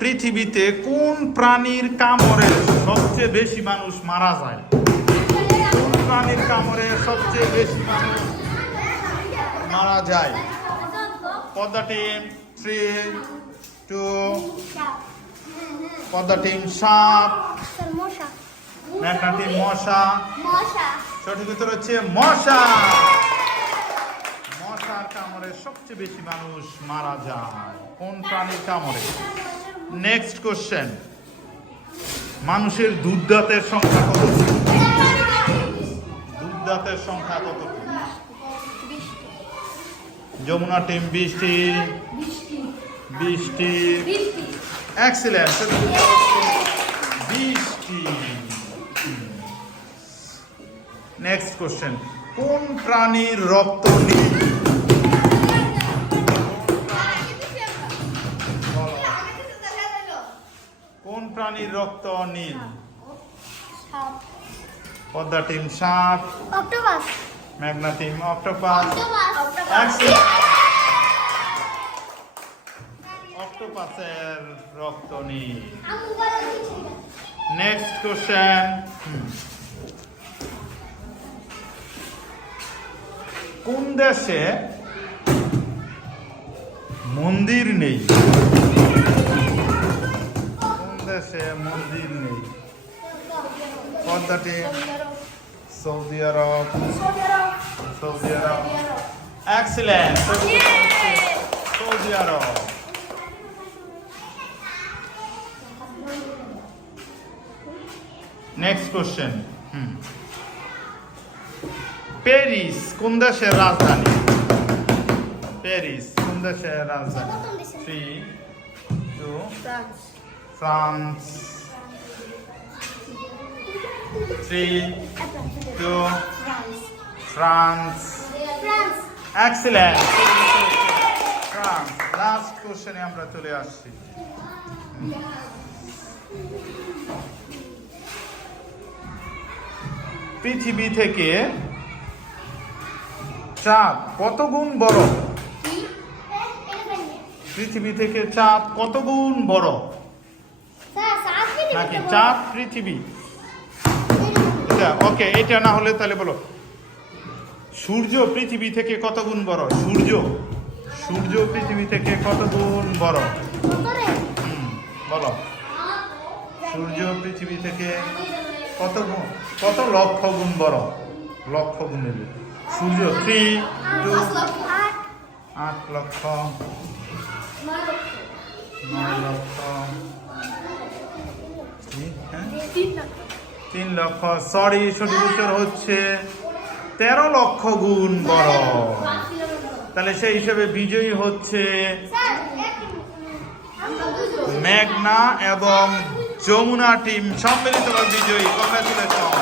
পৃথিবীতে কোন প্রাণীর কামড়ে সবচেয়ে বেশি মানুষ মারা যায়? কোন প্রাণীর কামড়ে সবচেয়ে বেশি মানুষ মারা যায়? পদ্মা টিম 3, 2, পদ্মা টিম সাপ, মেঘনা টিম মশা। সঠিক উত্তর হচ্ছে মশা। মশার কামড়ে সবচেয়ে বেশি মানুষ মারা যায় কোন প্রাণীর কামড়ে? নেক্সট কোশ্চেন, মানুষের দুধদাঁতের সংখ্যা কত? দুধদাঁতের সংখ্যা কত? যমুনা টিম 20টি। 20টি। এক্সিলেন্ট, 20টি। নেক্সট কোশ্চেন, কোন প্রাণীর রক্ত নীল? কোন প্রাণীর রক্ত নীল? পদ্মা টিম সাপ, মেঘনা টিম অক্টোপাস। অক্টোপাসের রক্ত নীল। নেক্সট কোশ্চেন, কোন দেশে মন্দির নেই? কোন দেশে মন্দির নেই? পদ্মা টিম সৌদি আরব। সৌদি আরব। এক্সিলেন্ট, সৌদি আরব। নেক্সট কোশ্চেন, প্যারিস কোন দেশের রাজধানী? প্যারিস কোন দেশের রাজধানী? 3, 2, France. 3, 2, France. Excellent, France. Last কোশ্চেনে আমরা চলে আসছি। পৃথিবী থেকে চাঁদ কত গুণ বড়? পৃথিবী থেকে চাঁদ কত গুণ বড়? নাকি চাঁদ পৃথিবী? ওকে, এটা না হলে তাহলে বলো, সূর্য পৃথিবী থেকে কত গুণ বড়? সূর্য পৃথিবী থেকে কত গুণ বড়? বলো, সূর্য পৃথিবী থেকে কত লক্ষ গুণ বড়? লক্ষ গুণ নেবে সূর্য। 3, 2, 8 লক্ষ, 9 লক্ষ, 3 লক্ষ। সরি, সঠিক উত্তর হচ্ছে 13 লক্ষ গুণ বড়। তাহলে সেই হিসেবে বিজয়ী হচ্ছে মেঘনা এবং যমুনা টিম। সম্মিলিতভাবে বিজয়ী। কংগ্রাচুলেশন।